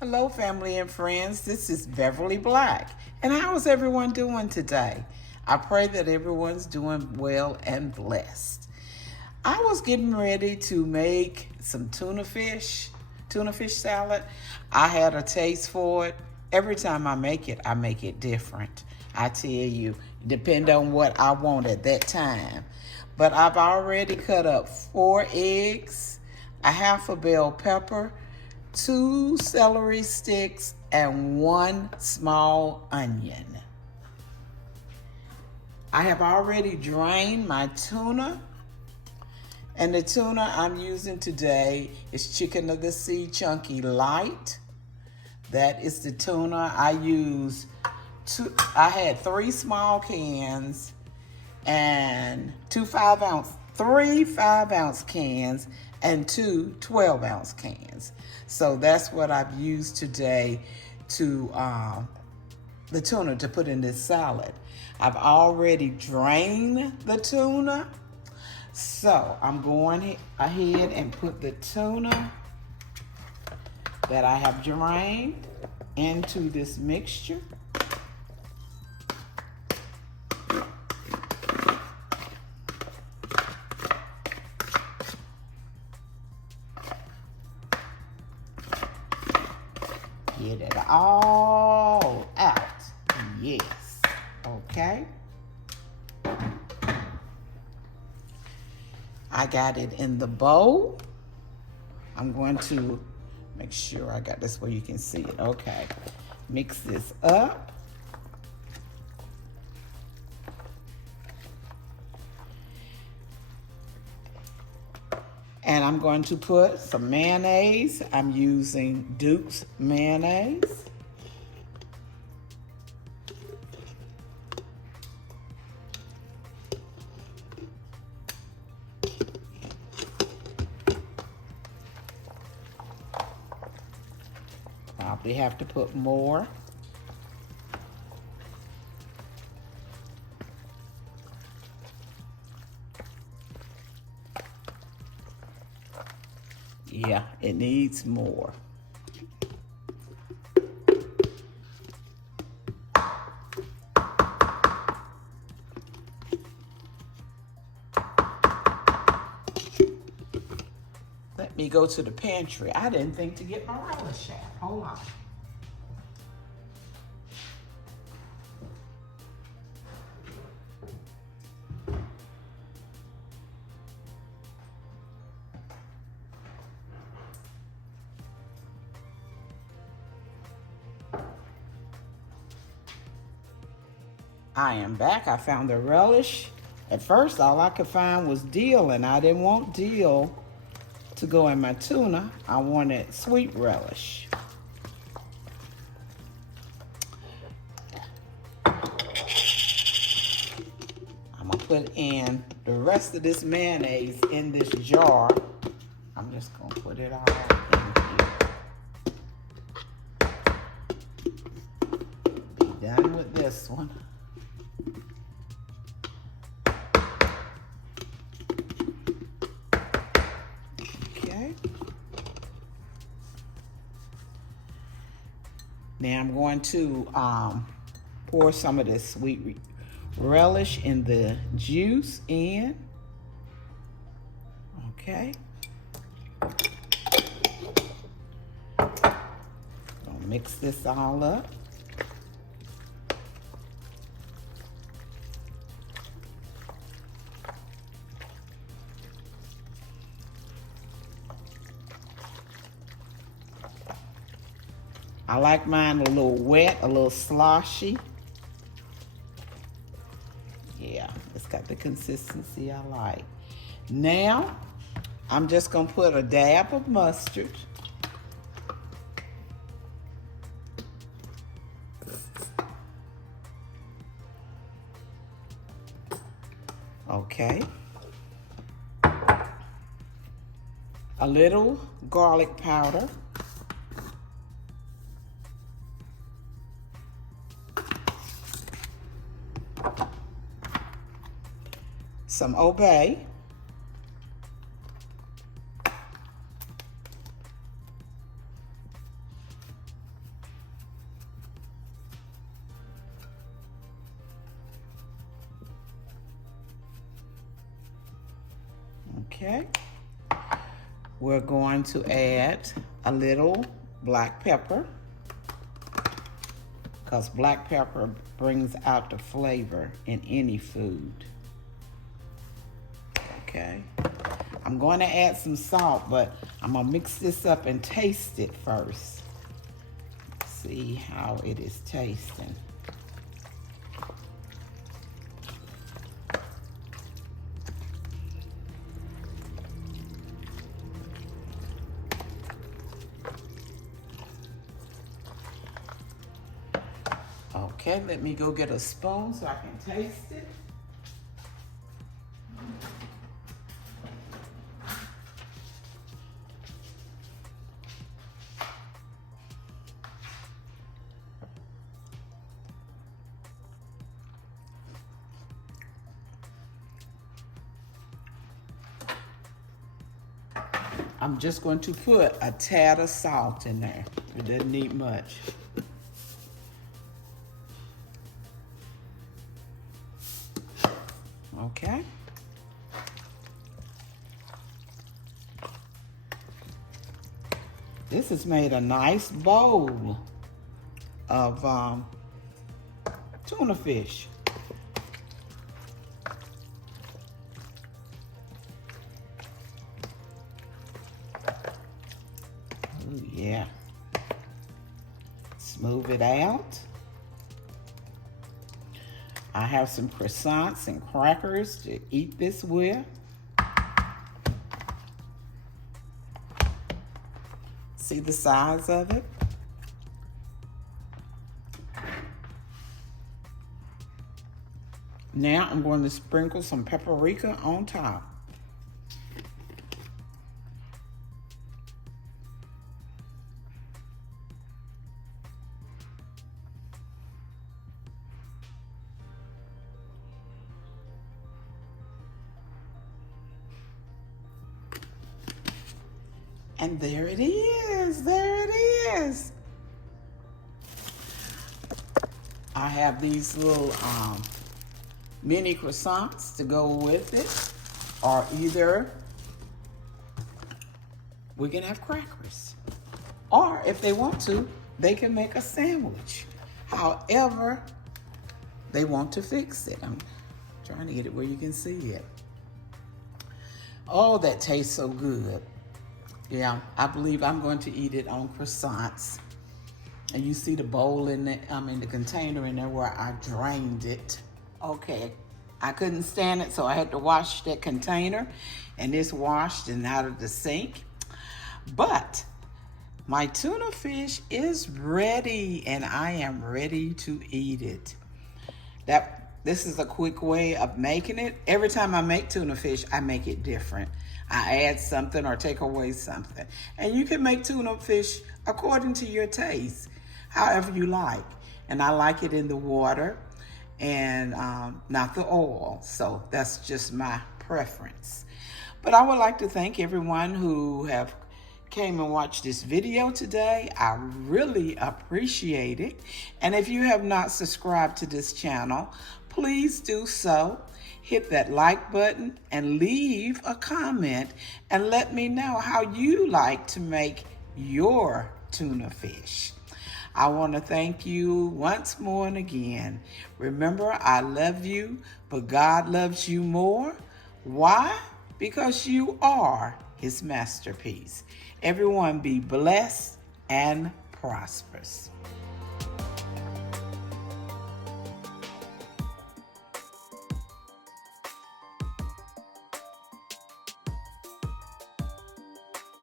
Hello, family and friends. This is Beverly Black. And how is everyone doing today? I pray that everyone's doing well and blessed. I was getting ready to make some tuna fish salad. I had a taste for it. Every time I make it different. I tell you, depend on what I want at that time. But I've already cut up 4 eggs, a half a bell pepper, 2 celery sticks, and 1 small onion. I have already drained my tuna, and the tuna I'm using today is Chicken of the Sea Chunky Light. That is the tuna I use. I had 3 small cans and 3 5-ounce cans and 2 12-ounce cans. So that's what I've used today to the tuna to put in this salad. I've already drained the tuna, so I'm going ahead and put the tuna that I have drained into this mixture. Get it all out. Yes. Okay. I got it in the bowl. I'm going to make sure I got this where you can see it. Okay. Mix this up. And I'm going to put some mayonnaise. I'm using Duke's mayonnaise. Probably have to put more. Yeah, it needs more. Let me go to the pantry. I didn't think to get my relish out. Hold on. I am back. I found the relish. At first, all I could find was dill, and I didn't want dill to go in my tuna. I wanted sweet relish. I'm gonna put in the rest of this mayonnaise in this jar. I'm just gonna put it all in here. Be done with this one. Now I'm going to pour some of this sweet relish in the juice in. Okay. Gonna mix this all up. I like mine a little wet, a little sloshy. Yeah, it's got the consistency I like. Now, I'm just gonna put a dab of mustard. Okay. A little garlic powder. Some obey. Okay. We're going to add a little black pepper, because black pepper brings out the flavor in any food. Okay. I'm going to add some salt, but I'm going to mix this up and taste it first. See how it is tasting. Okay, let me go get a spoon so I can taste it. I'm just going to put a tad of salt in there. It doesn't need much. Okay. This has made a nice bowl of tuna fish. Oh yeah. Smooth it out. I have some croissants and crackers to eat this with. See the size of it? Now I'm going to sprinkle some paprika on top. And there it is, there it is. I have these little mini croissants to go with it, or either we can have crackers. Or if they want to, they can make a sandwich. However they want to fix it. I'm trying to get it where you can see it. Oh, that tastes so good. Yeah, I believe I'm going to eat it on croissants. And you see the bowl in the, the container in there where I drained it. Okay, I couldn't stand it, so I had to wash that container, and it's washed and out of the sink. But my tuna fish is ready, and I am ready to eat it. This is a quick way of making it. Every time I make tuna fish, I make it different. I add something or take away something. And you can make tuna fish according to your taste, however you like. And I like it in the water and not the oil. So that's just my preference. But I would like to thank everyone who have came and watched this video today. I really appreciate it. And if you have not subscribed to this channel, please do so. Hit that like button and leave a comment and let me know how you like to make your tuna fish. I want to thank you once more and again. Remember, I love you, but God loves you more. Why? Because you are His masterpiece. Everyone be blessed and prosperous.